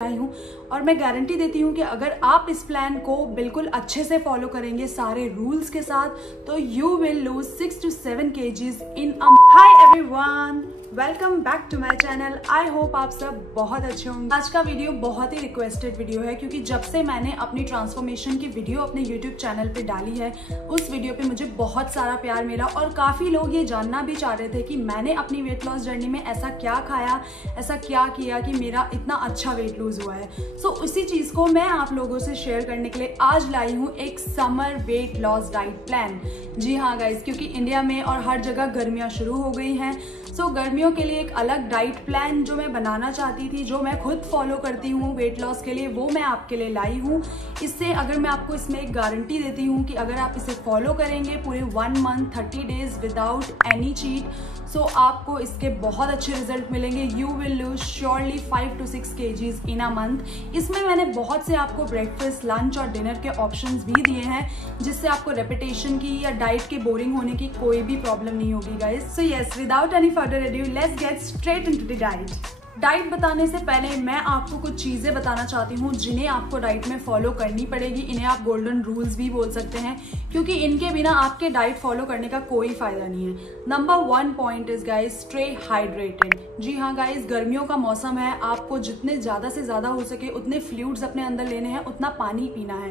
आई हूँ और मैं गारंटी देती हूँ कि अगर आप इस प्लान को बिल्कुल अच्छे से फॉलो करेंगे सारे रूल्स के साथ तो you will lose 6 to 7 kgs in a. Hi everyone, welcome back to my channel. I hope आप सब बहुत अच्छे होंगे। आज का वीडियो बहुत ही रिक्वेस्टेड वीडियो है क्योंकि जब से मैंने अपनी ट्रांसफॉर्मेशन की वीडियो अपने यूट्यूब चैनल पे डाली है उस वीडियो पे मुझे बहुत सारा प्यार मिला और काफ़ी लोग ये जानना भी चाह रहे थे कि मैंने अपनी वेट लॉस जर्नी में ऐसा क्या खाया, ऐसा क्या किया कि मेरा इतना अच्छा वेट लूज हुआ है। सो उसी चीज़ को मैं आप लोगों से शेयर करने के लिए आज लाई हूँ एक summer weight loss diet plan. जी हाँ गाइज, क्योंकि इंडिया में और हर जगह गर्मियाँ शुरू हो गई हैं। सो गर्मियों के लिए एक अलग डाइट प्लान जो मैं बनाना चाहती थी, जो मैं खुद फॉलो करती हूँ वेट लॉस के लिए, वो मैं आपके लिए लाई हूँ। इससे अगर मैं आपको इसमें एक गारंटी देती हूँ कि अगर आप इसे फॉलो करेंगे पूरे 1 month 30 days without any cheat, so आपको इसके बहुत अच्छे रिजल्ट मिलेंगे। You will lose surely 5 to 6 kgs in a month. इसमें मैंने बहुत से आपको ब्रेकफास्ट, लंच और डिनर के ऑप्शंस भी दिए हैं जिससे आपको रेपिटेशन की या डाइट के बोरिंग होने की कोई भी प्रॉब्लम नहीं होगी guys. So yes, without any further ado, let's get straight into the diet. Diet बताने से पहले मैं आपको कुछ चीज़ें बताना चाहती हूँ जिन्हें आपको डाइट में फॉलो करनी पड़ेगी। इन्हें आप गोल्डन रूल्स भी बोल सकते हैं क्योंकि इनके बिना आपके डाइट फॉलो करने का कोई फायदा नहीं है। Number 1 point is guys, stay hydrated. जी हाँ गाइज, गर्मियों का मौसम है, आपको जितने ज़्यादा से ज़्यादा हो सके उतने फ्लूइड्स अपने अंदर लेने हैं, उतना पानी पीना है।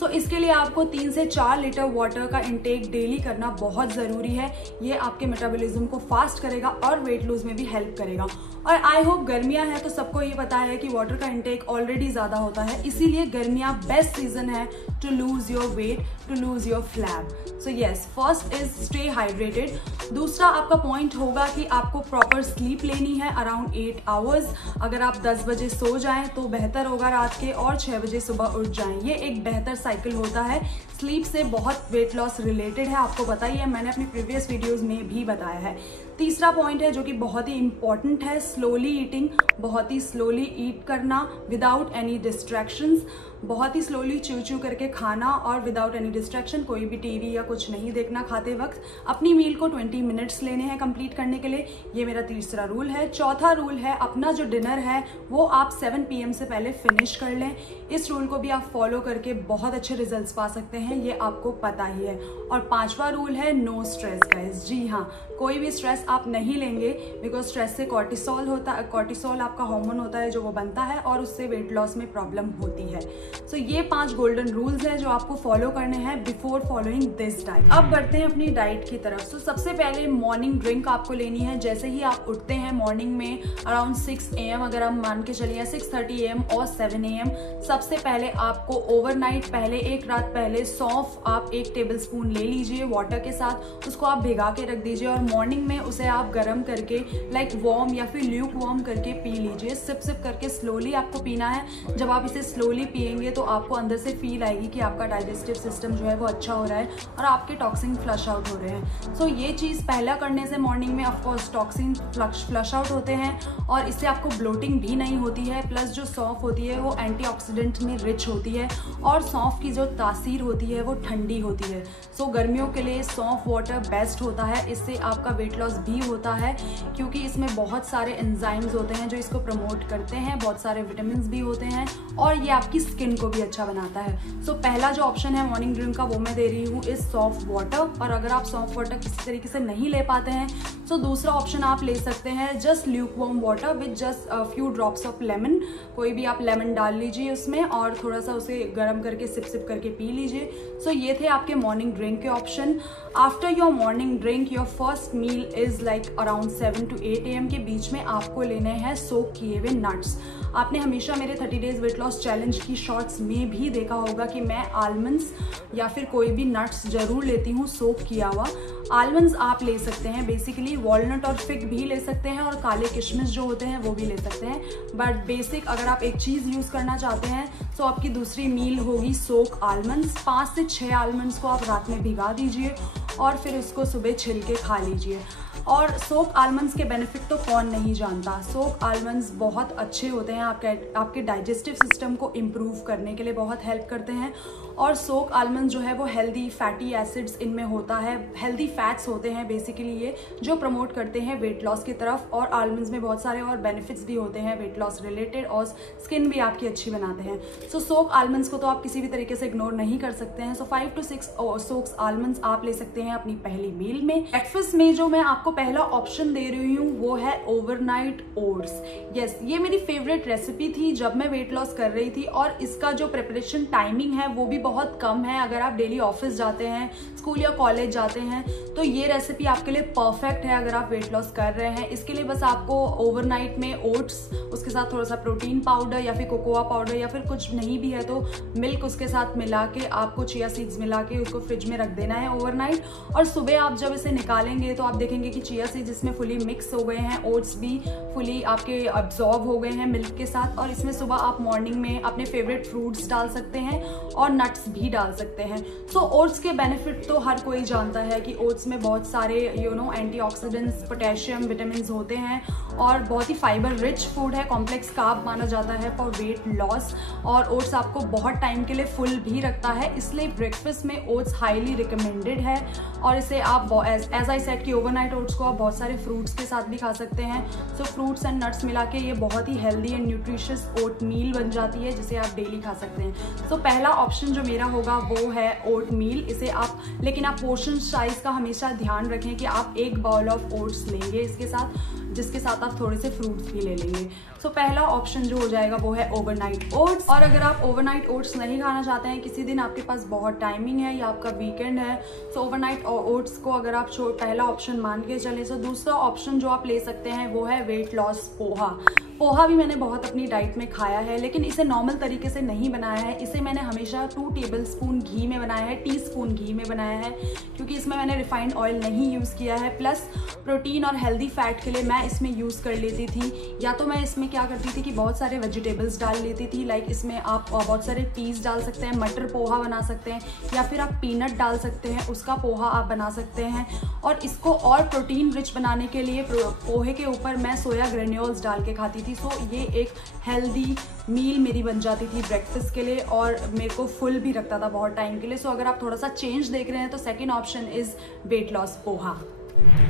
सो इसके लिए आपको 3 से 4 लीटर वाटर का इंटेक डेली करना बहुत ज़रूरी है। ये आपके मेटाबॉलिज्म को फास्ट करेगा और वेट लूज में भी हेल्प करेगा। और आई होप गर्मियाँ हैं तो सबको ये पता है कि वाटर का इंटेक ऑलरेडी ज़्यादा होता है, इसीलिए गर्मियाँ बेस्ट सीजन है to lose your weight, to lose your flab. So yes, first is stay hydrated. दूसरा आपका पॉइंट होगा कि आपको प्रॉपर स्लीप लेनी है अराउंड 8 hours। अगर आप 10 बजे सो जाएं तो बेहतर होगा रात के, और 6 बजे सुबह उठ जाएं। ये एक बेहतर साइकिल होता है। स्लीप से बहुत वेट लॉस रिलेटेड है, आपको पता ही है, मैंने अपनी प्रीवियस वीडियोस में भी बताया है। तीसरा पॉइंट है जो कि बहुत ही इंपॉर्टेंट है, स्लोली ईटिंग। बहुत ही स्लोली ईट करना विदाउट एनी डिस्ट्रैक्शंस। बहुत ही स्लोली च्यू च्यू करके खाना और विदाउट एनी डिस्ट्रैक्शन, कोई भी टीवी या कुछ नहीं देखना खाते वक्त। अपनी मील को 20 मिनट्स लेने हैं कंप्लीट करने के लिए। ये मेरा तीसरा रूल है। चौथा रूल है, अपना जो डिनर है वो आप 7 PM से पहले फिनिश कर लें। इस रूल को भी आप फॉलो करके बहुत अच्छे रिजल्ट्स पा सकते हैं, ये आपको पता ही है। और 5वां रूल है, नो स्ट्रेस गाइस। जी हाँ, कोई भी स्ट्रेस आप नहीं लेंगे बिकॉज स्ट्रेस से कॉर्टिसोल होता है। कॉर्टिसोल आपका हार्मोन होता है जो वो बनता है और उससे वेट लॉस में प्रॉब्लम होती है। सो ये 5 गोल्डन रूल्स हैं जो आपको फॉलो करने हैं बिफोर फॉलोइंग दिस डाइट। अब बढ़ते हैं अपनी डाइट की तरफ। सो सबसे पहले मॉर्निंग ड्रिंक आपको लेनी है। जैसे ही आप उठते हैं मॉर्निंग में अराउंड 6 AM, अगर हम मान के चलिए 6:30 AM और 7 AM, सबसे पहले आपको ओवरनाइट पहले, एक रात पहले सौंफ आप 1 टेबलस्पून ले लीजिए वाटर के साथ। उसको आप भिगा के रख दीजिए और मॉर्निंग में उसे आप गर्म करके लाइक वार्म या फिर ल्यूक वार्म करके पी लीजिए। सिप सिप करके स्लोली आपको पीना है। जब आप इसे स्लोली पिएंगे तो आपको अंदर से फील आएगी कि आपका डाइजेस्टिव सिस्टम जो है वो अच्छा हो रहा है और आपके टॉक्सिन फ्लश आउट हो रहे हैं। सो ये चीज़ पहला करने से मॉर्निंग में ऑफकोर्स टॉक्सिन फ्लश आउट होते हैं और इससे आपको ब्लोटिंग भी नहीं होती है। प्लस जो सौंफ होती है वो एंटीऑक्सीडेंट में रिच होती है और सौंफ की जो तासीर होती है वो ठंडी होती है। सो गर्मियों के लिए सौंफ वाटर बेस्ट होता है। इससे आपका वेट लॉस भी होता है क्योंकि इसमें बहुत सारे एंजाइम्स होते हैं जो इसको प्रमोट करते हैं, बहुत सारे विटामिन भी होते हैं और ये आपकी स्किन को भी अच्छा बनाता है। सो पहला जो ऑप्शन है मॉर्निंग ड्रिंक का वो मैं दे रही हूँ इज सॉफ्ट वाटर। और अगर आप सॉफ्ट वाटर किसी तरीके से नहीं ले पाते हैं तो दूसरा ऑप्शन आप ले सकते हैं just Luke warm water with just few drops of lemon. कोई भी आप लेमन डाल लीजिए उसमें और थोड़ा सा उसे गर्म करके सिप सिप करके पी लीजिए। सो ये थे आपके मॉर्निंग ड्रिंक के option. After your morning drink your first meal is like around 7 to 8 AM के बीच में आपको लेने हैं सोक किए हुए नट्स। आपने हमेशा मेरे 30 डेज वेट लॉस चैलेंज की शॉर्ट्स में भी देखा होगा कि मैं आलमंड्स या फिर कोई भी नट्स जरूर लेती हूँ सोक किया हुआ। आलमंड्स आप ले सकते हैं, बेसिकली वॉलनट और फिग भी ले सकते हैं और काले किशमिश जो होते हैं वो भी ले सकते हैं। बट बेसिक अगर आप एक चीज़ यूज़ करना चाहते हैं तो आपकी दूसरी मील होगी सोक आलमंड्स। 5 से 6 आलमंड्स को आप रात में भिगा दीजिए और फिर उसको सुबह छिल के खा लीजिए। और सोक आलमंड्स के बेनिफिट तो कौन नहीं जानता। सोक आलमंड्स बहुत अच्छे होते हैं, आपके डाइजेस्टिव सिस्टम को इम्प्रूव करने के लिए बहुत हेल्प करते हैं। और सोक आलमंड्स जो है वो हेल्दी फैटी एसिड्स इनमें होता है, हेल्दी फैट्स होते हैं बेसिकली ये, जो प्रमोट करते हैं वेट लॉस की तरफ। और आलमंड्स में बहुत सारे और बेनिफिट्स भी होते हैं वेट लॉस रिलेटेड, और स्किन भी आपकी अच्छी बनाते हैं। सो सोक आलमंड्स को तो आप किसी भी तरीके से इग्नोर नहीं कर सकते हैं। सो 5 to 6 सोक्स आलमंड्स आप ले सकते हैं अपनी पहली मील में। ब्रेकफास्ट में जो मैं आपको पहला ऑप्शन दे रही हूँ वो है ओवरनाइट ओट्स। यस, ये मेरी फेवरेट रेसिपी थी जब मैं वेट लॉस कर रही थी, और इसका जो प्रिपरेशन टाइमिंग है वो भी बहुत कम है। अगर आप डेली ऑफिस जाते हैं, स्कूल या कॉलेज जाते हैं, तो ये रेसिपी आपके लिए परफेक्ट है अगर आप वेट लॉस कर रहे हैं। इसके लिए बस आपको ओवरनाइट में ओट्स, उसके साथ थोड़ा सा प्रोटीन पाउडर या फिर कोकोआ पाउडर, या फिर कुछ नहीं भी है तो मिल्क उसके साथ मिला के आपको चिया सीड्स मिला के उसको फ्रिज में रख देना है ओवरनाइट। और सुबह आप जब इसे निकालेंगे तो आप देखेंगे कि चिया सीड्स इसमें फुली मिक्स हो गए हैं, ओट्स भी फुली आपके अब्जॉर्ब हो गए हैं मिल्क के साथ। और इसमें सुबह आप मॉर्निंग में अपने फेवरेट फ्रूट्स डाल सकते हैं और नट्स भी डाल सकते हैं। सो ओट्स के बेनिफिट तो हर कोई जानता है कि ओट्स में बहुत सारे एंटीऑक्सीडेंट्स, पोटेशियम, विटामिन होते हैं, और बहुत ही फाइबर रिच फूड है, कॉम्प्लेक्स कार्ब माना जाता है फॉर वेट लॉस। और ओट्स आपको बहुत टाइम के लिए फुल भी रखता है, इसलिए ब्रेकफास्ट में ओट्स हाईली रिकमेंडेड है। और इसे आप एज आई सेड कि ओवरनाइट ओट्स को आप बहुत सारे फ्रूट्स के साथ भी खा सकते हैं। सो फ्रूट्स एंड नट्स मिला के ये बहुत ही हेल्दी एंड न्यूट्रिशियस ओट मील बन जाती है, जिसे आप डेली खा सकते हैं। सो पहला ऑप्शन जो मेरा होगा वो है ओट मील। इसे आप, लेकिन आप पोर्शन साइज का हमेशा ध्यान रखें कि आप 1 बाउल ऑफ ओट्स लेंगे इसके साथ, जिसके साथ आप थोड़े से फ्रूट्स भी ले लेंगे। सो पहला ऑप्शन जो हो जाएगा वो है ओवरनाइट ओट्स। और अगर आप ओवरनाइट ओट्स नहीं खाना चाहते हैं, किसी दिन आपके पास बहुत टाइमिंग है या आपका वीकेंड है, सो ओवरनाइट ओट्स को अगर आप पहला ऑप्शन मान के चले, तो दूसरा ऑप्शन जो आप ले सकते हैं वो है वेट लॉस पोहा। पोहा भी मैंने बहुत अपनी डाइट में खाया है, लेकिन इसे नॉर्मल तरीके से नहीं बनाया है। इसे मैंने हमेशा 2 टेबलस्पून घी में बनाया है, टीस्पून घी में बनाया है, क्योंकि इसमें मैंने रिफाइंड ऑयल नहीं यूज़ किया है। प्लस प्रोटीन और हेल्दी फैट के लिए मैं इसमें यूज़ कर लेती थी, या तो मैं इसमें क्या करती थी कि बहुत सारे वेजिटेबल्स डाल लेती थी। लाइक इसमें आप बहुत सारे पीस डाल सकते हैं, मटर पोहा बना सकते हैं, या फिर आप पीनट डाल सकते हैं, उसका पोहा आप बना सकते हैं। और इसको और प्रोटीन रिच बनाने के लिए पोहे के ऊपर मैं सोया ग्रेन्यूल्स डाल के खाती थी। सो ये एक हेल्दी मील मेरी बन जाती थी ब्रेकफास्ट के लिए, और मेरे को फुल भी रखता था बहुत टाइम के लिए। सो अगर आप थोड़ा सा चेंज देख रहे हैं तो second option is weight loss poha.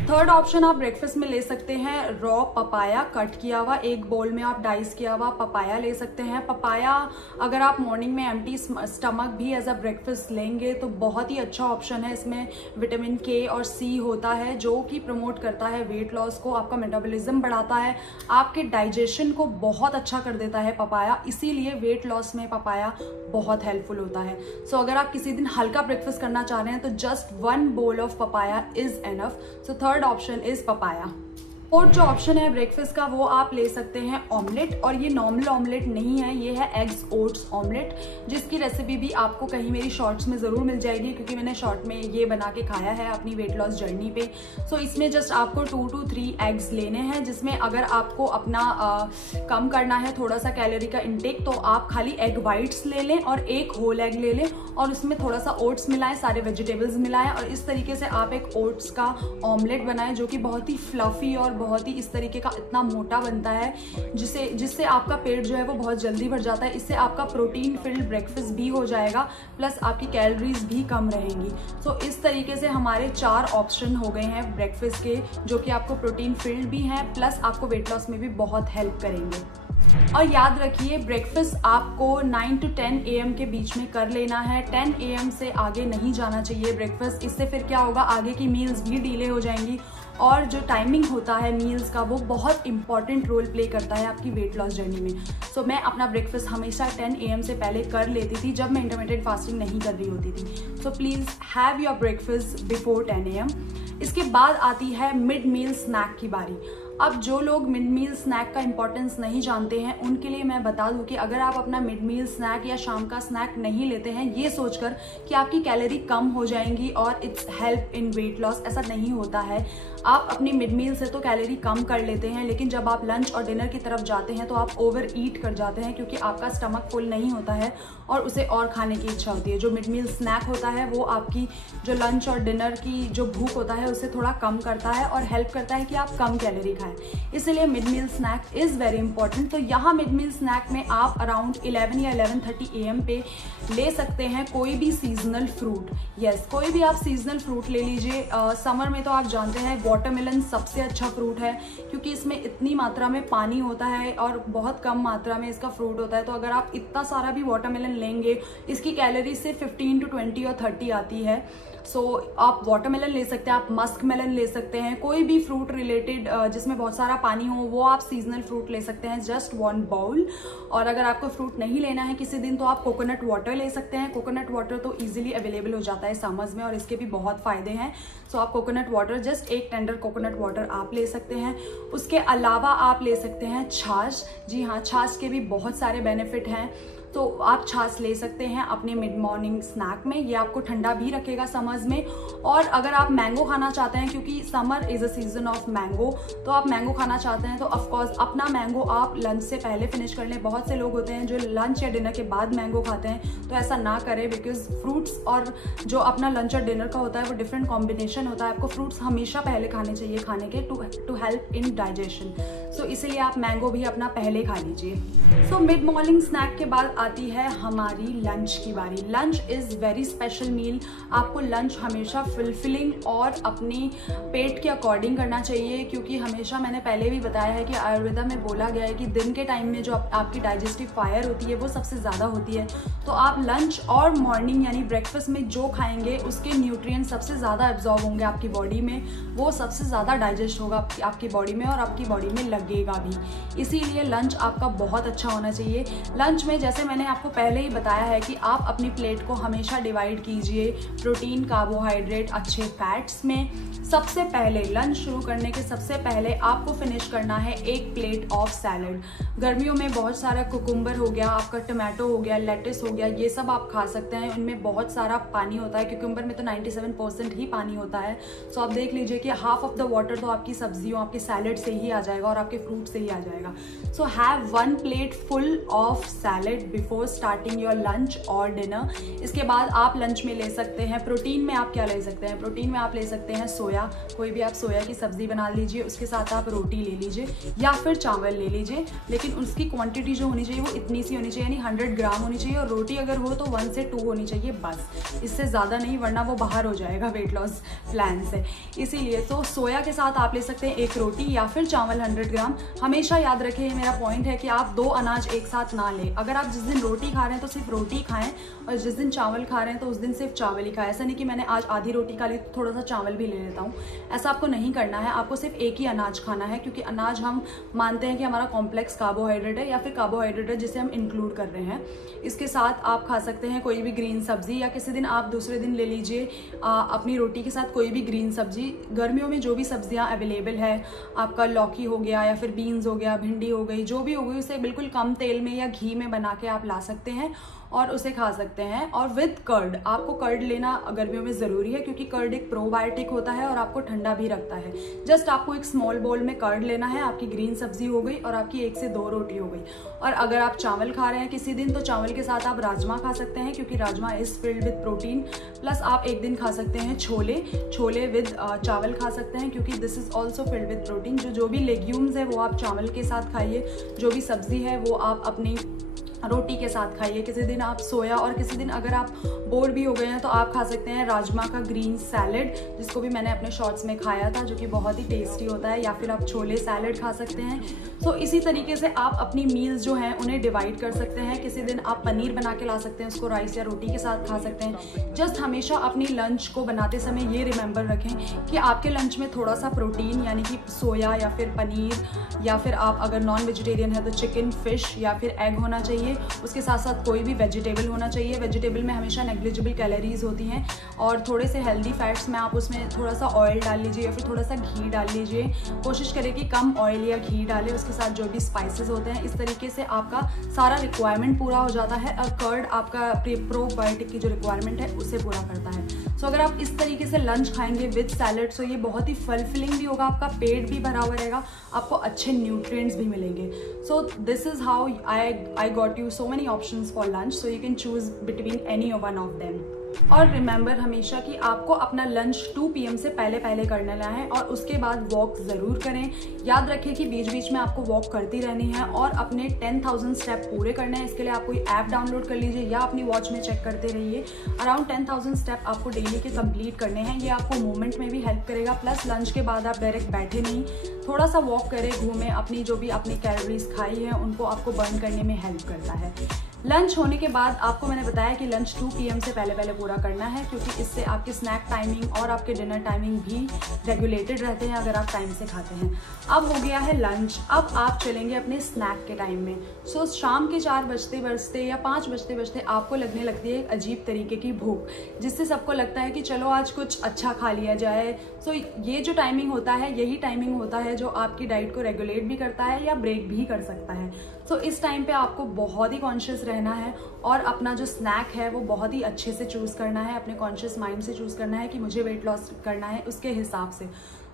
Third option आप ब्रेकफास्ट में ले सकते हैं रॉ पपाया, कट किया हुआ 1 बाउल में आप डाइस किया हुआ पपाया ले सकते हैं। पपाया अगर आप मॉर्निंग में एम्प्टी स्टमक भी एज अ ब्रेकफास्ट लेंगे तो बहुत ही अच्छा ऑप्शन है। इसमें विटामिन के और सी होता है, जो कि प्रमोट करता है वेट लॉस को, आपका मेटाबॉलिज्म बढ़ाता है, आपके डाइजेशन को बहुत अच्छा कर देता है पपाया। इसीलिए वेट लॉस में पपाया बहुत हेल्पफुल होता है। सो अगर आप किसी दिन हल्का ब्रेकफास्ट करना चाह रहे हैं तो just 1 bowl of papaya is enough. So third option is papaya. और जो ऑप्शन है ब्रेकफास्ट का वो आप ले सकते हैं ऑमलेट, और ये नॉर्मल ऑमलेट नहीं है, ये है एग्स ओट्स ऑमलेट, जिसकी रेसिपी भी आपको कहीं मेरी शॉर्ट्स में ज़रूर मिल जाएगी, क्योंकि मैंने शॉर्ट में ये बना के खाया है अपनी वेट लॉस जर्नी पे। सो इसमें जस्ट आपको 2 to 3 एग्स लेने हैं, जिसमें अगर आपको अपना कम करना है थोड़ा सा कैलोरी का इंटेक, तो आप खाली एग वाइट्स ले लें और 1 होल एग ले लें, और उसमें थोड़ा सा ओट्स मिलाएं, सारे वेजिटेबल्स मिलाएं, और इस तरीके से आप एक ओट्स का ऑमलेट बनाएं, जो कि बहुत ही फ्लफी और बहुत ही इस तरीके का इतना मोटा बनता है, जिससे आपका पेट जो है वो बहुत जल्दी भर जाता है। इससे आपका प्रोटीन फिल्ड ब्रेकफास्ट भी हो जाएगा, प्लस आपकी कैलोरीज भी कम रहेंगी। सो इस तरीके से हमारे 4 ऑप्शन हो गए हैं ब्रेकफास्ट के, जो कि आपको प्रोटीन फिल्ड भी हैं, प्लस आपको वेट लॉस में भी बहुत हेल्प करेंगे। और याद रखिए ब्रेकफास्ट आपको 9 to 10 AM के बीच में कर लेना है। 10 AM से आगे नहीं जाना चाहिए ब्रेकफास्ट। इससे फिर क्या होगा, आगे की मील्स भी डिले हो जाएंगी, और जो टाइमिंग होता है मील्स का वो बहुत इंपॉर्टेंट रोल प्ले करता है आपकी वेट लॉस जर्नी में। सो मैं अपना ब्रेकफास्ट हमेशा 10 AM से पहले कर लेती थी जब मैं इंटरमिटेंट फास्टिंग नहीं कर रही होती थी। So please have your breakfast before 10 AM। इसके बाद आती है मिड मील स्नैक की बारी। अब जो लोग मिड मील स्नैक का इंपॉर्टेंस नहीं जानते हैं उनके लिए मैं बता दूं कि अगर आप अपना मिड मील स्नैक या शाम का स्नैक नहीं लेते हैं ये सोचकर कि आपकी कैलोरी कम हो जाएंगी और it's help in weight loss, ऐसा नहीं होता है। आप अपनी मिड मील से तो कैलोरी कम कर लेते हैं, लेकिन जब आप लंच और डिनर की तरफ जाते हैं तो आप ओवर ईट कर जाते हैं क्योंकि आपका स्टमक फुल नहीं होता है और उसे और खाने की इच्छा होती है। जो मिड मील स्नैक होता है वो आपकी जो लंच और डिनर की जो भूख होता है उसे थोड़ा कम करता है और हेल्प करता है कि आप कम कैलोरी खाएं। इसलिए mid meal snack is very important. तो यहाँ मिड मील स्नैक में आप अराउंड 11 या 11:30 AM पे ले सकते हैं कोई भी सीजनल फ्रूट। यस, कोई भी आप सीजनल फ्रूट ले लीजिए। समर में तो आप जानते हैं वाटरमेलन सबसे अच्छा फ्रूट है क्योंकि इसमें इतनी मात्रा में पानी होता है और बहुत कम मात्रा में इसका फ्रूट होता है। तो अगर आप इतना सारा भी वाटरमेलन लेंगे, इसकी कैलोरी से 15 to 20 और 30 आती है। सो आप वाटरमेलन ले सकते हैं, आप मस्क मेलन ले सकते हैं, कोई भी फ्रूट रिलेटेड जिसमें बहुत सारा पानी हो वो आप सीजनल फ्रूट ले सकते हैं, जस्ट 1 बाउल। और अगर आपको फ्रूट नहीं लेना है किसी दिन तो आप कोकोनट वाटर ले सकते हैं। कोकोनट वाटर तो इजीली अवेलेबल हो जाता है समर्स में और इसके भी बहुत फ़ायदे हैं। सो आप कोकोनट वाटर, जस्ट एक टेंडर कोकोनट वाटर आप ले सकते हैं। उसके अलावा आप ले सकते हैं छाछ। जी हाँ, छाछ के भी बहुत सारे बेनिफिट हैं, तो आप छाछ ले सकते हैं अपने मिड मॉर्निंग स्नैक में। ये आपको ठंडा भी रखेगा समर्स में। और अगर आप मैंगो खाना चाहते हैं, क्योंकि summer is a season of mango, तो आप मैंगो खाना चाहते हैं तो ऑफकोर्स अपना मैंगो आप लंच से पहले फिनिश कर लें। बहुत से लोग होते हैं जो लंच या डिनर के बाद मैंगो खाते हैं, तो ऐसा ना करें बिकॉज फ्रूट्स और जो अपना लंच और डिनर का होता है वो डिफरेंट कॉम्बिनेशन होता है। आपको फ्रूट्स हमेशा पहले खाने चाहिए खाने के टू हेल्प इन डाइजेशन। सो इसीलिए आप मैंगो भी अपना पहले खा लीजिए। सो मिड मॉर्निंग स्नैक के बाद आती है हमारी लंच की बारी। Lunch is very special meal. आपको लंच हमेशा फुलफिलिंग और अपने पेट के अकॉर्डिंग करना चाहिए, क्योंकि हमेशा मैंने पहले भी बताया है कि आयुर्वेदा में बोला गया है कि दिन के टाइम में जो आपकी डाइजेस्टिव फायर होती है वो सबसे ज़्यादा होती है। तो आप लंच और मॉर्निंग यानी ब्रेकफास्ट में जो खाएंगे उसके न्यूट्रिएंट्स सबसे ज़्यादा एब्जॉर्ब होंगे आपकी बॉडी में, वो सबसे ज़्यादा डाइजेस्ट होगा आपकी बॉडी में और आपकी बॉडी में लगेगा भी। इसीलिए लंच आपका बहुत अच्छा होना चाहिए। लंच में जैसे मैंने आपको पहले ही बताया है कि आप अपनी प्लेट को हमेशा डिवाइड कीजिए प्रोटीन, कार्बोहाइड्रेट, अच्छे फैट्स में। सबसे पहले लंच शुरू करने के सबसे पहले आपको फिनिश करना है एक प्लेट ऑफ सैलड। गर्मियों में बहुत सारा कुकुम्बर हो गया, आपका टमाटो हो गया, लेटिस हो गया, ये सब आप खा सकते हैं। उनमें बहुत सारा पानी होता है, कुकुम्बर में तो 97% ही पानी होता है। सो आप देख लीजिए कि हाफ ऑफ द वाटर तो आपकी सब्जियों, आपके सैलड से ही आ जाएगा और आपके फ्रूट से ही आ जाएगा। So have 1 plate full of salad before starting your lunch और डिनर। इसके बाद आप लंच में ले सकते हैं, प्रोटीन में आप क्या ले सकते हैं? प्रोटीन में आप ले सकते हैं सोया, कोई भी आप सोया की सब्जी बना लीजिए, उसके साथ आप रोटी ले लीजिए या फिर चावल ले लीजिए, लेकिन उसकी क्वांटिटी जो होनी चाहिए वो इतनी सी होनी चाहिए, यानी 100 ग्राम होनी चाहिए। और रोटी अगर हो तो 1 से 2 होनी चाहिए बस, इससे ज़्यादा नहीं, वरना वो बाहर हो जाएगा वेट लॉस प्लान से। इसीलिए तो सोया के साथ आप ले सकते हैं 1 रोटी या फिर चावल 100 ग्राम। हमेशा याद रखें, मेरा पॉइंट है कि आप 2 अनाज एक साथ ना लें। अगर आप जिस दिन रोटी खा रहे हैं तो सिर्फ रोटी खाएं और जिस दिन चावल खा रहे हैं तो उस दिन सिर्फ चावल ही खाएं। ऐसा नहीं कि मैंने आज आधी रोटी खा ली तो थोड़ा सा चावल भी ले लेता हूँ, ऐसा आपको नहीं करना है। आपको सिर्फ एक ही अनाज खाना है, क्योंकि अनाज हम मानते हैं कि हमारा कॉम्प्लेक्स कार्बोहाइड्रेट है या फिर कार्बोहाइड्रेट है जिसे हम इंक्लूड कर रहे हैं। इसके साथ आप खा सकते हैं कोई भी ग्रीन सब्जी, या किसी दिन आप दूसरे दिन ले लीजिए अपनी रोटी के साथ कोई भी ग्रीन सब्जी। गर्मियों में जो भी सब्जियां अवेलेबल है, आपका लौकी हो गया या फिर बीन्स हो गया, भिंडी हो गई, जो भी हो गई, उसे बिल्कुल कम तेल में या घी में बना के आप ला सकते हैं और उसे खा सकते हैं। और विद कर्ड, आपको कर्ड लेना गर्मियों में ज़रूरी है क्योंकि कर्ड एक प्रोबायोटिक होता है और आपको ठंडा भी रखता है। जस्ट आपको एक स्मॉल बाउल में कर्ड लेना है, आपकी ग्रीन सब्जी हो गई और आपकी 1 से 2 रोटी हो गई। और अगर आप चावल खा रहे हैं किसी दिन तो चावल के साथ आप राजमा खा सकते हैं, क्योंकि rajma is filled with protein. Plus आप एक दिन खा सकते हैं छोले विद चावल खा सकते हैं, क्योंकि this is also filled with protein. जो भी लेग्यूम्स है वो आप चावल के साथ खाइए, जो भी सब्जी है वो आप अपनी रोटी के साथ खाइए। किसी दिन आप सोया, और किसी दिन अगर आप बोर भी हो गए हैं तो आप खा सकते हैं राजमा का ग्रीन सैलड, जिसको भी मैंने अपने शॉर्ट्स में खाया था, जो कि बहुत ही टेस्टी होता है। या फिर आप छोले सैलड खा सकते हैं। तो इसी तरीके से आप अपनी मील्स जो हैं उन्हें डिवाइड कर सकते हैं। किसी दिन आप पनीर बना के ला सकते हैं, उसको राइस या रोटी के साथ खा सकते हैं। जस्ट हमेशा अपनी लंच को बनाते समय ये रिमेंबर रखें कि आपके लंच में थोड़ा सा प्रोटीन, यानी कि सोया या फिर पनीर, या फिर आप अगर नॉन वेजिटेरियन है तो चिकन, फिश या फिर एग होना चाहिए, उसके साथ साथ कोई भी वेजिटेबल होना चाहिए। वेजिटेबल में हमेशा नेग्लिजिबल कैलोरीज होती हैं और थोड़े से हेल्दी फैट्स में आप उसमें थोड़ा सा ऑयल डाल लीजिए या फिर थोड़ा सा घी डाल लीजिए। कोशिश करें कि कम ऑयल या घी डालें, उसके साथ जो भी स्पाइसेस होते हैं। इस तरीके से आपका सारा रिक्वायरमेंट पूरा हो जाता है और कर्ड आपका प्रोबायोटिक की जो रिक्वायरमेंट है उसे पूरा करता है। सो अगर आप इस तरीके से लंच खाएंगे विद सैलड, सो ये बहुत ही फुलफिलिंग भी होगा, आपका पेट भी भरा हुआ रहेगा, आपको अच्छे न्यूट्रिएंट्स भी मिलेंगे। So this is how I got you so many options for lunch, so you can choose between any one of them. और रिमेंबर हमेशा कि आपको अपना लंच 2 PM से पहले करना है और उसके बाद वॉक ज़रूर करें। याद रखें कि बीच बीच में आपको वॉक करती रहनी है और अपने 10,000 स्टेप पूरे करने हैं। इसके लिए आप कोई ऐप डाउनलोड कर लीजिए या अपनी वॉच में चेक करते रहिए। अराउंड 10,000 स्टेप आपको डेली के कंप्लीट करने हैं। ये आपको मूवमेंट में भी हेल्प करेगा, प्लस लंच के बाद आप डायरेक्ट बैठे नहीं, थोड़ा सा वॉक करें, घूमें, अपनी जो भी अपनी कैलोरीज खाई है उनको आपको बर्न करने में हेल्प करता है। लंच होने के बाद आपको मैंने बताया कि लंच 2 PM से पहले पूरा करना है, क्योंकि इससे आपके स्नैक टाइमिंग और आपके डिनर टाइमिंग भी रेगुलेटेड रहते हैं अगर आप टाइम से खाते हैं। अब हो गया है लंच, अब आप चलेंगे अपने स्नैक के टाइम में। सो शाम के 4 बजते या 5 बजते आपको लगने लगती है एक अजीब तरीके की भूख, जिससे सबको लगता है कि चलो आज कुछ अच्छा खा लिया जाए। सो ये जो टाइमिंग होता है यही टाइमिंग होता है जो आपकी डाइट को रेगुलेट भी करता है या ब्रेक भी कर सकता है। सो इस टाइम पे आपको बहुत ही कॉन्शियस रहना है और अपना जो स्नैक है वो बहुत ही अच्छे से चूज़ करना है, अपने कॉन्शियस माइंड से चूज़ करना है कि मुझे वेट लॉस करना है उसके हिसाब से।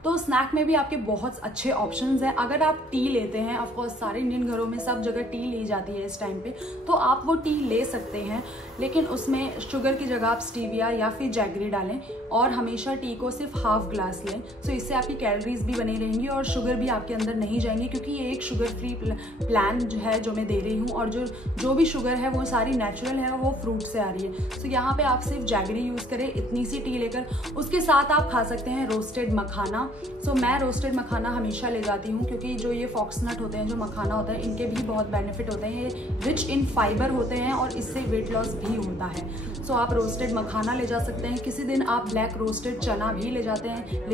तो स्नैक में भी आपके बहुत अच्छे ऑप्शंस हैं। अगर आप टी लेते हैं, ऑफकोर्स सारे इंडियन घरों में सब जगह टी ली जाती है इस टाइम पे, तो आप वो टी ले सकते हैं, लेकिन उसमें शुगर की जगह आप स्टीविया या फिर जैगरी डालें और हमेशा टी को सिर्फ हाफ ग्लास लें। सो इससे आपकी कैलोरीज भी बनी रहेंगी और शुगर भी आपके अंदर नहीं जाएंगी, क्योंकि ये एक शुगर फ्री प्लान जो है जो मैं दे रही हूँ और जो भी शुगर है वो सारी नेचुरल है, वो फ्रूट से आ रही है। सो यहाँ पे आप सिर्फ जैगरी यूज़ करें इतनी सी टी लेकर। उसके साथ आप खा सकते हैं रोस्टेड मखाना। सो मैं रोस्टेड मखाना हमेशा ले जाती हूँ, क्योंकि जो ये फॉक्सनट होते हैं, जो मखाना होता है, इनके भी बहुत बेनिफिट होते हैं। ये रिच इन फाइबर होते हैं और इससे वेट लॉस भी होता है। सो आप रोस्टेड मखाना ले जा सकते हैं। किसी दिन आप ब्लैक रोस्टेड चना भी ले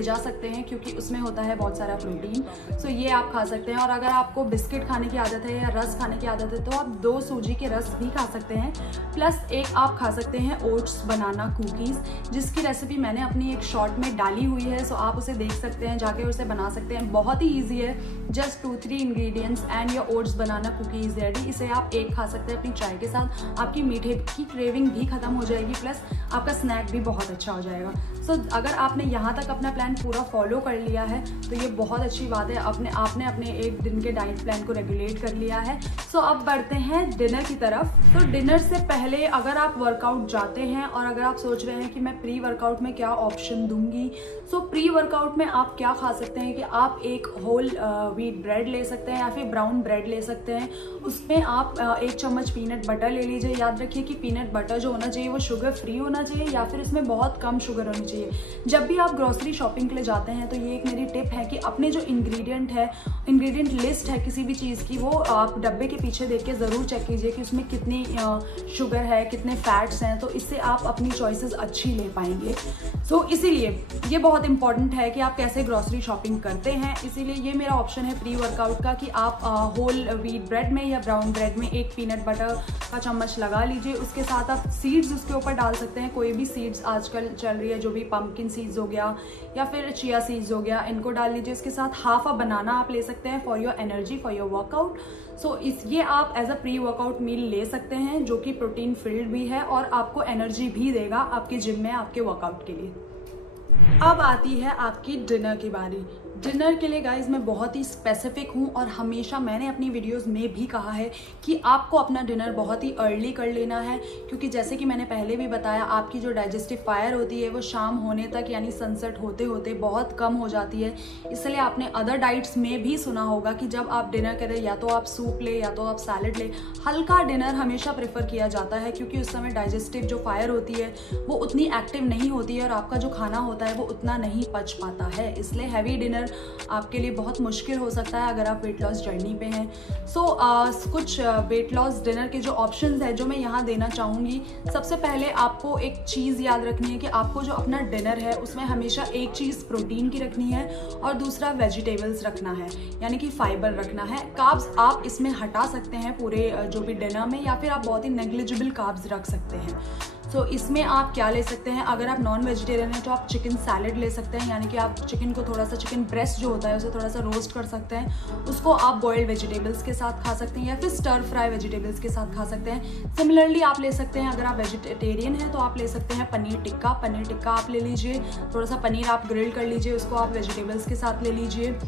जा सकते हैं, क्योंकि उसमें होता है बहुत सारा प्रोटीन। सो ये आप खा सकते हैं। और अगर आपको बिस्किट खाने की आदत है या रस खाने की आदत है तो आप 2 सूजी के रस भी खा सकते हैं, प्लस एक आप खा सकते हैं ओट्स बनाना कुकीज़, जिसकी रेसिपी मैंने अपनी एक शॉर्ट में डाली हुई है। सो आप उसे देख सकते हैं, जाके उसे बना सकते हैं। बहुत ही ईजी है, just 2-3 ingredients and your oats banana cookies ready. इसे आप एक खा सकते हैं अपनी चाय के साथ। आपकी मीठे की क्रेविंग भी खत्म हो जाएगी, प्लस आपका स्नैक भी बहुत अच्छा हो जाएगा। सो अगर आपने यहाँ तक अपना प्लान पूरा फॉलो कर लिया है तो ये बहुत अच्छी बात है, आपने अपने एक दिन के डाइट प्लान को रेगुलेट कर लिया है। सो अब बढ़ते हैं डिनर की तरफ। तो डिनर से पहले अगर आप वर्कआउट जाते हैं और अगर आप सोच रहे हैं कि मैं प्री वर्कआउट में क्या ऑप्शन दूंगी, सो प्री वर्कआउट में आप क्या खा सकते हैं कि आप एक होल व्हीट ब्रेड ले सकते हैं या फिर ब्राउन ब्रेड ले सकते हैं। उसमें आप 1 चम्मच पीनट बटर ले लीजिए। याद रखिए कि पीनट बटर जो होना चाहिए वो शुगर फ्री होना चाहिए या फिर इसमें बहुत कम शुगर होनी चाहिए। जब भी आप ग्रोसरी शॉपिंग के लिए जाते हैं तो ये एक मेरी टिप है कि अपने जो इंग्रेडिएंट लिस्ट है किसी भी चीज़ की, वो आप डब्बे के पीछे देख के ज़रूर चेक कीजिए कि उसमें कितनी शुगर है, कितने फैट्स हैं, तो इससे आप अपनी चॉइसेस अच्छी ले पाएंगे। सो इसीलिए ये बहुत इंपॉर्टेंट है कि आप कैसे ग्रोसरी शॉपिंग करते हैं। इसीलिए ये मेरा ऑप्शन है प्री वर्कआउट का कि आप होल व्हीट ब्रेड में या ब्राउन ब्रेड में एक पीनट बटर का चम्मच लगा लीजिए। उसके साथ आप सीड्स उसके ऊपर डाल सकते हैं, कोई भी सीड्स आजकल चल रही है, जो भी पंपकिन सीड्स हो गया या फिर चिया सीड्स हो गया, इनको डाल लीजिए। इसके साथ हाफ अ बनाना आप ले सकते हैं for your energy, for your workout. So ये आप as a pre workout meal ले सकते हैं, जो कि प्रोटीन फिल्ड भी है और आपको एनर्जी भी देगा आपके जिम में आपके वर्कआउट के लिए। अब आती है आपकी डिनर की बारी। डिनर के लिए गाइज मैं बहुत ही स्पेसिफिक हूँ और हमेशा मैंने अपनी वीडियोस में भी कहा है कि आपको अपना डिनर बहुत ही अर्ली कर लेना है, क्योंकि जैसे कि मैंने पहले भी बताया, आपकी जो डाइजेस्टिव फायर होती है वो शाम होने तक यानी सनसेट होते होते बहुत कम हो जाती है। इसलिए आपने अदर डाइट्स में भी सुना होगा कि जब आप डिनर करें या तो आप सूप ले या तो आप सैलड ले। हल्का डिनर हमेशा प्रेफर किया जाता है, क्योंकि उस समय डाइजेस्टिव जो फायर होती है वो उतनी एक्टिव नहीं होती है और आपका जो खाना होता है वो उतना नहीं पच पाता है। इसलिए हैवी डिनर डिनर आपके लिए बहुत मुश्किल हो सकता है अगर आप वेट लॉस जर्नी पे हैं। कुछ वेट लॉस डिनर के जो ऑप्शंस हैं जो मैं यहाँ देना चाहूँगी, सबसे पहले आपको एक चीज़ याद रखनी है कि आपको जो अपना डिनर है उसमें हमेशा एक चीज़ प्रोटीन की रखनी है और दूसरा वेजिटेबल्स रखना है, यानी कि फाइबर रखना है। कार्ब्स आप इसमें हटा सकते हैं पूरे जो भी डिनर में, या फिर आप बहुत ही नेग्लिजिबल कार्ब्स रख सकते हैं। इसमें आप क्या ले सकते हैं, अगर आप नॉन वेजिटेरियन हैं तो आप चिकन सैलड ले सकते हैं, यानी कि आप चिकन को थोड़ा सा, चिकन ब्रेस्ट जो होता है उसे थोड़ा सा रोस्ट कर सकते हैं, उसको आप बॉइल्ड वेजिटेबल्स के साथ खा सकते हैं या फिर स्टर फ्राई वेजिटेबल्स के साथ खा सकते हैं। सिमिलरली आप ले सकते हैं, अगर आप वेजिटेरियन हैं तो आप ले सकते हैं पनीर टिक्का आप ले लीजिए, थोड़ा सा पनीर आप ग्रिल कर लीजिए, उसको आप वेजिटेबल्स के साथ ले लीजिए।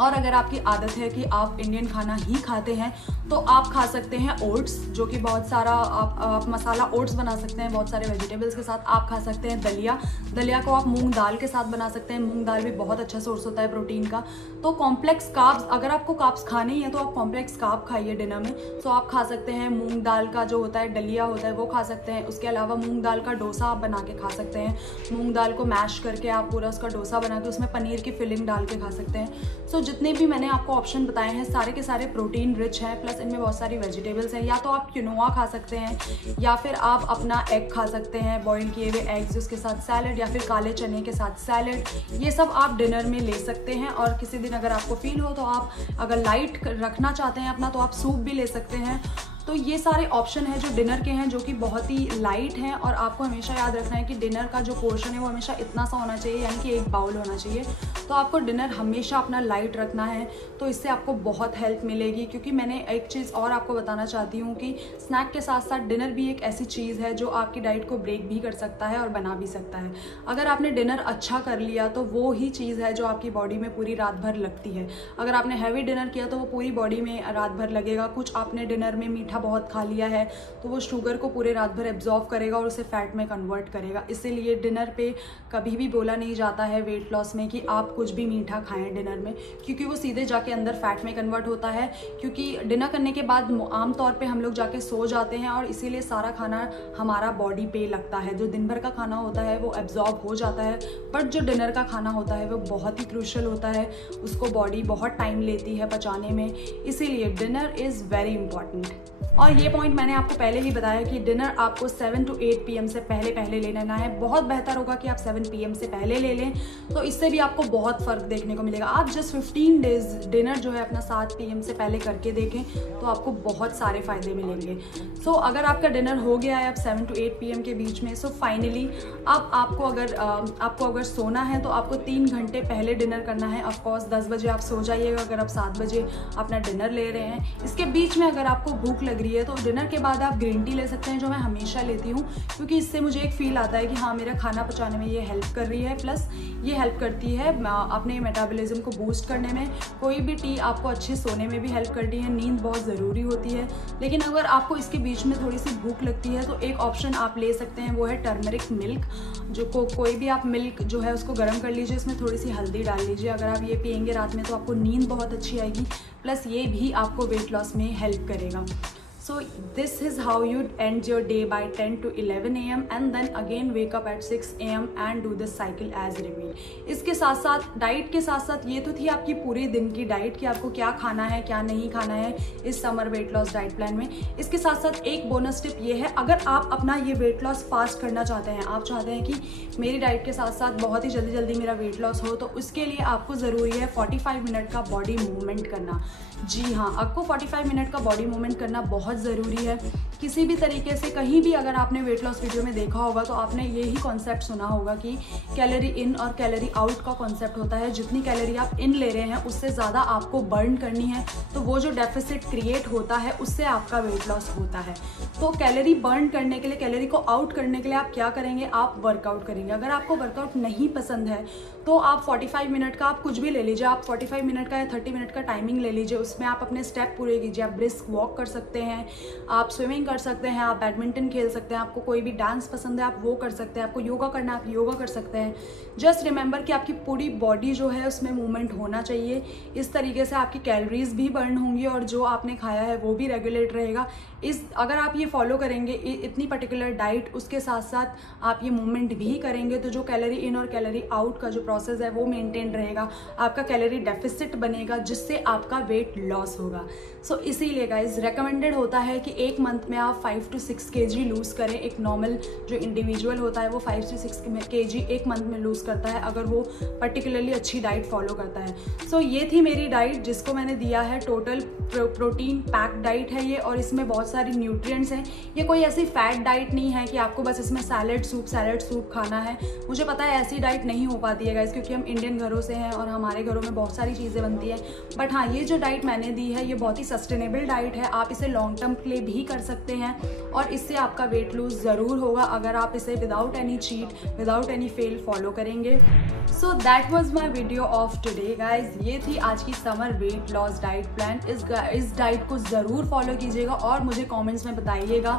और अगर आपकी आदत है कि आप इंडियन खाना ही खाते हैं तो आप खा सकते हैं ओट्स, जो कि बहुत सारा आप मसाला ओट्स बना सकते हैं बहुत सारे वेजिटेबल्स के साथ। आप खा सकते हैं दलिया को आप मूंग दाल के साथ बना सकते हैं, मूंग दाल भी बहुत अच्छा सोर्स होता है प्रोटीन का। तो कॉम्प्लेक्स कार्ब्स, अगर आपको कार्ब्स खाने ही है तो आप कॉम्प्लेक्स कार्ब खाइए डिनर में। आप खा सकते हैं मूंग दाल का जो होता है दलिया होता है वो खा सकते हैं। उसके अलावा मूंग दाल का डोसा आप बना के खा सकते हैं, मूंग दाल को मैश करके आप पूरा उसका डोसा बना के उसमें पनीर की फिलिंग डाल के खा सकते हैं। जितने भी मैंने आपको ऑप्शन बताए हैं सारे के सारे प्रोटीन रिच हैं, प्लस इनमें बहुत सारी वेजिटेबल्स हैं। या तो आप क्विनोआ खा सकते हैं या फिर आप अपना एग खा सकते हैं, बॉईल किए हुए एग्स, उसके साथ सैलड, या फिर काले चने के साथ सैलड। ये सब आप डिनर में ले सकते हैं। और किसी दिन अगर आपको फील हो तो आप अगर लाइट रखना चाहते हैं अपना तो आप सूप भी ले सकते हैं। तो ये सारे ऑप्शन हैं जो डिनर के हैं, जो कि बहुत ही लाइट हैं। और आपको हमेशा याद रखना है कि डिनर का जो पोर्शन है वो हमेशा इतना सा होना चाहिए, यानी कि 1 बाउल होना चाहिए। तो आपको डिनर हमेशा अपना लाइट रखना है, तो इससे आपको बहुत हेल्प मिलेगी। क्योंकि मैंने एक चीज़ और आपको बताना चाहती हूँ कि स्नैक के साथ साथ डिनर भी एक ऐसी चीज़ है जो आपकी डाइट को ब्रेक भी कर सकता है और बना भी सकता है। अगर आपने डिनर अच्छा कर लिया तो वो ही चीज़ है जो आपकी बॉडी में पूरी रात भर लगती है। अगर आपने हैवी डिनर किया तो वो पूरी बॉडी में रात भर लगेगा। कुछ आपने डिनर में मीठा बहुत खा लिया है तो वो शुगर को पूरे रात भर एब्जॉर्व करेगा और उसे फैट में कन्वर्ट करेगा। इसीलिए डिनर पे कभी भी बोला नहीं जाता है वेट लॉस में कि आप कुछ भी मीठा खाएं डिनर में, क्योंकि वो सीधे जाके अंदर फैट में कन्वर्ट होता है। क्योंकि डिनर करने के बाद आमतौर पे हम लोग जाके सो जाते हैं और इसीलिए सारा खाना हमारा बॉडी पे लगता है। जो दिन भर का खाना होता है वो एब्जॉर्ब हो जाता है, बट जो डिनर का खाना होता है वो बहुत ही क्रूशियल होता है, उसको बॉडी बहुत टाइम लेती है पचाने में। इसीलिए डिनर इज़ वेरी इंपॉर्टेंट। और ये पॉइंट मैंने आपको पहले ही बताया कि डिनर आपको 7 to 8 PM से पहले ले लेना है। बहुत बेहतर होगा कि आप 7 PM से पहले ले लें, तो इससे भी आपको बहुत फ़र्क देखने को मिलेगा। आप जस्ट 15 डेज डिनर जो है अपना 7 PM से पहले करके देखें तो आपको बहुत सारे फ़ायदे मिलेंगे। अगर आपका डिनर हो गया है अब 7 to 8 PM के बीच में, फाइनली अब आपको अगर सोना है तो आपको 3 घंटे पहले डिनर करना है। ऑफकोर्स 10 बजे आप सो जाइएगा अगर आप 7 बजे अपना डिनर ले रहे हैं। इसके बीच में अगर आपको भूख लग रही है तो डिनर के बाद आप ग्रीन टी ले सकते हैं, जो मैं हमेशा लेती हूँ, क्योंकि इससे मुझे एक फील आता है कि हाँ मेरा खाना पचाने में ये हेल्प कर रही है, प्लस ये हेल्प करती है अपने मेटाबॉलिज्म को बूस्ट करने में। कोई भी टी आपको अच्छे सोने में भी हेल्प करती है, नींद बहुत ज़रूरी होती है। लेकिन अगर आपको इसके बीच में थोड़ी सी भूख लगती है तो एक ऑप्शन आप ले सकते हैं, वो है टर्मरिक मिल्क। कोई भी आप मिल्क जो है उसको गर्म कर लीजिए, उसमें थोड़ी सी हल्दी डाल लीजिए। अगर आप ये पियेंगे रात में तो आपको नींद बहुत अच्छी आएगी, प्लस ये भी आपको वेट लॉस में हेल्प करेगा। So this is how you end your day by 10 to 11 AM and then again wake up at 6 AM and do this cycle as revealed. इसके साथ साथ डाइट के साथ साथ ये तो थी आपकी पूरे दिन की डाइट कि आपको क्या खाना है क्या नहीं खाना है इस summer weight loss diet plan में। इसके साथ साथ एक बोनस टिप ये है, अगर आप अपना ये वेट लॉस फास्ट करना चाहते हैं, आप चाहते हैं कि मेरी डाइट के साथ साथ बहुत ही जल्दी मेरा वेट लॉस हो, तो उसके लिए आपको ज़रूरी है 45 मिनट का बॉडी मूवमेंट करना। जी हाँ, आपको 45 मिनट का बॉडी मूवमेंट करना बहुत ज़रूरी है। किसी भी तरीके से कहीं भी अगर आपने वेट लॉस वीडियो में देखा होगा तो आपने यही कॉन्सेप्ट सुना होगा कि कैलोरी इन और कैलोरी आउट का कॉन्सेप्ट होता है। जितनी कैलोरी आप इन ले रहे हैं उससे ज़्यादा आपको बर्न करनी है, तो वो जो डेफिसिट क्रिएट होता है उससे आपका वेट लॉस होता है। तो कैलोरी बर्न करने के लिए, कैलोरी को आउट करने के लिए आप क्या करेंगे, आप वर्कआउट करेंगे। अगर आपको वर्कआउट नहीं पसंद है तो आप 45 मिनट का आप कुछ भी ले लीजिए, आप 45 मिनट का या 30 मिनट का टाइमिंग ले लीजिए। उसमें आप अपने स्टेप पूरे कीजिए, आप ब्रिस्क वॉक कर सकते हैं, आप स्विमिंग कर सकते हैं, आप बैडमिंटन खेल सकते हैं, आपको कोई भी डांस पसंद है आप वो कर सकते हैं, आपको योगा करना है आप योगा कर सकते हैं। जस्ट रिमेंबर कि आपकी पूरी बॉडी जो है उसमें मूवमेंट होना चाहिए। इस तरीके से आपकी कैलोरीज भी बर्न होंगी और जो आपने खाया है वो भी रेगुलेट रहेगा। अगर आप ये फॉलो करेंगे इतनी पर्टिकुलर डाइट, उसके साथ साथ आप ये मूवमेंट भी करेंगे, तो जो कैलोरी इन और कैलोरी आउट का जो प्रोसेस है वो मेंटेन रहेगा, आपका कैलोरी डेफिसिट बनेगा, जिससे आपका वेट लॉस होगा। सो इसीलिए गाइज रिकमेंडेड होता है कि एक मंथ में आप 5 to 6 kg लूज़ करें। एक नॉर्मल जो इंडिविजुअल होता है वो 5 to 6 kg एक मंथ में लूज़ करता है, अगर वो पर्टिकुलरली अच्छी डाइट फॉलो करता है। सो ये थी मेरी डाइट, जिसको मैंने दिया है टोटल प्रोटीन पैक डाइट है ये, और इसमें बहुत सारी न्यूट्रिएंट्स हैं। ये कोई ऐसी फैट डाइट नहीं है कि आपको बस इसमें सैलड सूप खाना है। मुझे पता है ऐसी डाइट नहीं हो पाती है गाइस, क्योंकि हम इंडियन घरों से हैं और हमारे घरों में बहुत सारी चीज़ें बनती हैं। बट हाँ, ये जो डाइट मैंने दी है ये बहुत ही सस्टेनेबल डाइट है। आप इसे लॉन्ग टर्म के लिए भी कर सकते हैं और इससे आपका वेट लूज ज़रूर होगा अगर आप इसे without any cheat, without any fail follow करेंगे। So that was my video of today guys. ये थी आज की summer weight loss diet plan. इस डाइट को ज़रूर फॉलो कीजिएगा और मुझे कमेंट्स में बताइएगा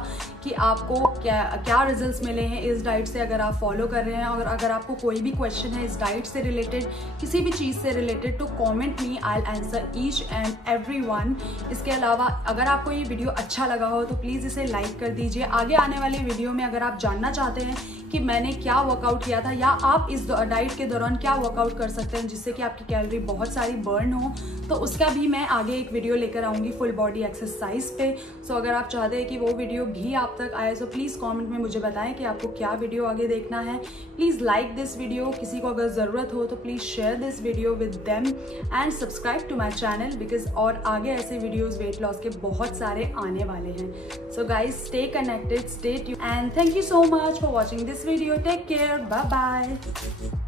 कि आपको क्या रिजल्ट्स मिले हैं इस डाइट से, अगर आप फॉलो कर रहे हैं। और अगर आपको कोई भी क्वेश्चन है इस डाइट से रिलेटेड, किसी भी चीज़ से रिलेटेड, तो comment me, I will answer each and every one. इसके अलावा अगर आपको ये वीडियो अच्छा लगा हो तो प्लीज़ इसे लाइक कर दीजिए। आगे आने वाली वीडियो में अगर आप जानना चाहते हैं कि मैंने क्या वर्कआउट किया था या आप इस डाइट के दौरान क्या वर्कआउट कर सकते हैं जिससे कि आपकी कैलोरी बहुत सारी बर्न हो, तो उसका भी मैं आगे एक वीडियो लेकर आऊँगी फुल बॉडी एक्सरसाइज पे। सो अगर आप चाहते हैं कि वो वीडियो भी आप तक आए तो प्लीज़ कमेंट में मुझे बताएं कि आपको क्या वीडियो आगे देखना है। प्लीज़ लाइक दिस वीडियो, किसी को अगर ज़रूरत हो तो please share this video with them and subscribe to my channel, because और आगे ऐसे वीडियोज़ वेट लॉस के बहुत सारे आने वाले हैं। So guys stay connected, stay tuned and thank you so much for watching this video. Take care. Bye bye.